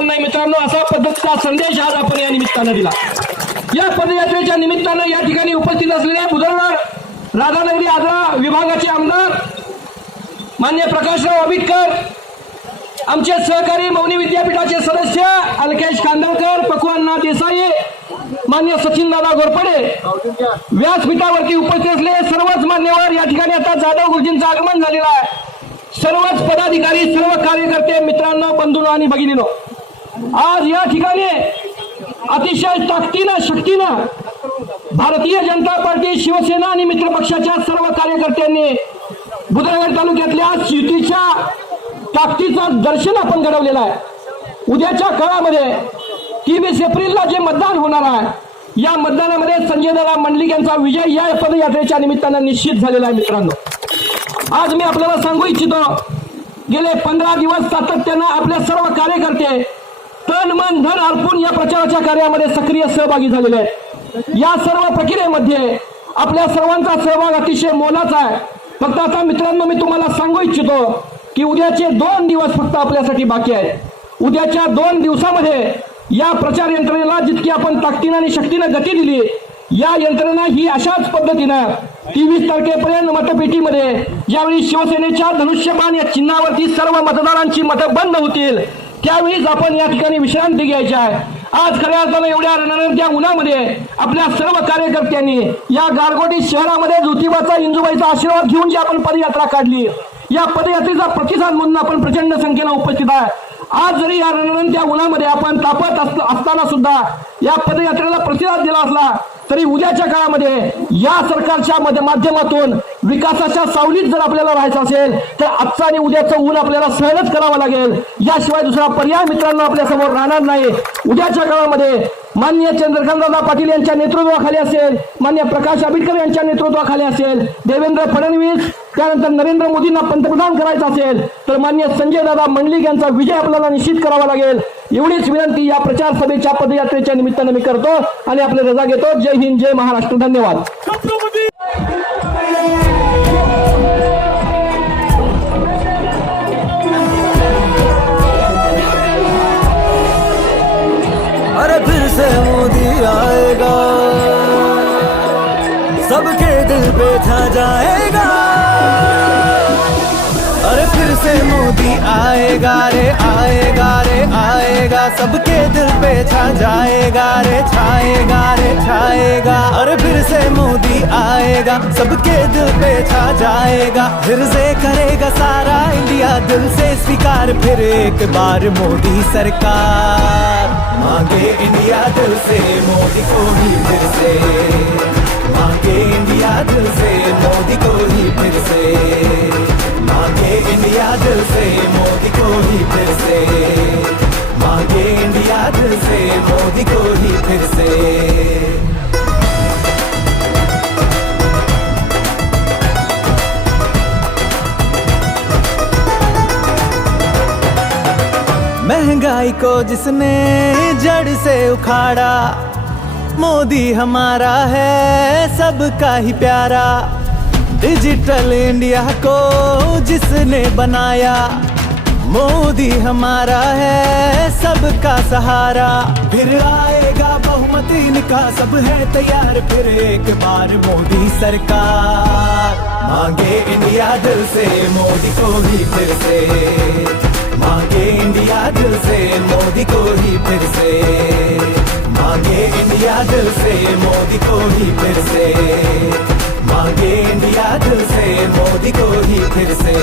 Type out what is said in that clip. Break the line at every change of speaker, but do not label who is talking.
नाही मित्रांनो असा पद्धतीचा संदेश आज आपण या निमित्तानं दिला. या पदयात्रेच्या निमित्तानं या ठिकाणी उपस्थित असलेले बुधवार राधानगरी आग्रा विभागाचे आमदार मान्य प्रकाशराव आबिटकर आमचे सहकारी मौनी विद्यापीठाचे सदस्य अलकेश खांदळकर पकवाननाथ देसाई मान्य सचिनदादा घोरपडे व्यासपीठावरती उपस्थित असलेले सर्वच मान्यवर या ठिकाणी आता जाधव गुरुजींचं आगमन झालेलं आहे. सर्वच पदाधिकारी सर्व कार्यकर्ते मित्रांनो बंधूंनो आणि भगिनीनो आज या ठिकाणी अतिशय ताकदीनं शक्तीनं भारतीय जनता पार्टी शिवसेना आणि मित्रपक्षाच्या सर्व कार्यकर्त्यांनी बुधनगर तालुक्यातल्या युतीच्या ताकदीचं दर्शन आपण घडवलेलं आहे. उद्याच्या काळामध्ये तेवीस एप्रिलला जे मतदान होणार आहे या मतदानामध्ये संजय दादा मंडलिक यांचा विजय या पदयात्रेच्या निमित्तानं निश्चित झालेला आहे मित्रांनो. आज मी आपल्याला सांगू इच्छितो गेले पंधरा दिवस सातत्यानं आपले सर्व कार्यकर्ते तन मन धन अर्पून या प्रचाराच्या कार्यामध्ये सक्रिय सहभागी झालेले आहेत. या सर्व प्रक्रियेमध्ये आपल्या सर्वांचा सहभाग अतिशय मोलाचा आहे. फक्त आता मित्रांनो मी तुम्हाला सांगू इच्छितो की उद्याचे दोन दिवस फक्त आपल्यासाठी बाकी आहेत. उद्याच्या दोन दिवसामध्ये या प्रचार यंत्रणेला जितकी आपण ताकदीनं आणि शक्तीनं गती दिली या यंत्रणा ही अशाच पद्धतीनं तेवीस तारखेपर्यंत मतपेटीमध्ये ज्यावेळी शिवसेनेच्या धनुष्यबाण या चिन्हावरती सर्व मतदारांची मतं बंद होतील त्यावेळीच आपण या ठिकाणी विश्रांती घ्यायची आहे. आज खऱ्या अर्थानं एवढ्या रणनंत्या उन्हामध्ये आपल्या सर्व कार्यकर्त्यांनी या गारगोटी शहरामध्ये ज्योतिबाचा इंजुबाईचा आशीर्वाद घेऊन जी आपण पदयात्रा काढली या पदयात्रेचा प्रतिसाद म्हणून आपण प्रचंड संख्येनं उपस्थित आहे. आज जरी या रणनंत्या उन्हामध्ये आपण तापत असताना सुद्धा या पदयात्रेला प्रतिसाद दिला असला तरी उद्याच्या काळामध्ये या सरकारच्या माध्यमातून विकासाच्या सावलीत जर आपल्याला राहायचं असेल तर आजचं आणि उद्याचं ऊन आपल्याला सहनच करावं लागेल. याशिवाय दुसरा पर्याय मित्रांनो आपल्यासमोर राहणार नाही. उद्याच्या काळामध्ये मान्य चंद्रकांतदादा पाटील यांच्या नेतृत्वाखाली असेल मान्य प्रकाश आंबेडकर यांच्या नेतृत्वाखाली असेल देवेंद्र फडणवीस त्यानंतर नरेंद्र मोदींना पंतप्रधान करायचं असेल तर मान्य संजय दादा मंडलिक यांचा विजय आपल्याला निश्चित करावा लागेल. एवढीच विनंती या प्रचार सभेच्या पदयात्रेच्या निमित्तानं मी करतो आणि आपले रजा घेतो. जय हिंद जय महाराष्ट्र. धन्यवाद.
से मोदी आएगा। सबके दिल पे छा जाएगा। अरे फिर से मोदी आएगा रे आएगा रे, आएगा। सबके दिल पे छा जाएगा रे, छाएगा रे, छाएगा। अरे फिर से मोदी आएगा, सबके दिल पे छा जाएगा। फिर से करेगा सारा इंडिया दिल से स्वीकार फिर एक बार मोदी सरकार। मांगे इंडिया दिल से मोदी को ही फिर से। मांगे इंडिया दिल से मोदी को ही फिर से। मांगे इंडिया दिल से मोदी को ही फिर से। मांगे इंडिया दिल से मोदी को ही फिर से। महँगाई को जिसने जड़ से उखाड़ा, मोदी हमारा है सबका ही प्यारा। डिजिटल इंडिया को जिसने बनाया, मोदी हमारा है सबका सहारा। फिर आएगा बहुमत इनका, सब है तैयार फिर एक बार मोदी सरकार। मांगे इंडिया दिल से, मोदी को ही फिर से। मांगे इंडिया दिल से मोदी को ही फिर से। मांगे इंडिया दिल से मोदी को ही फिर से। मांगे इंडिया दिल से मोदी को ही फिर से।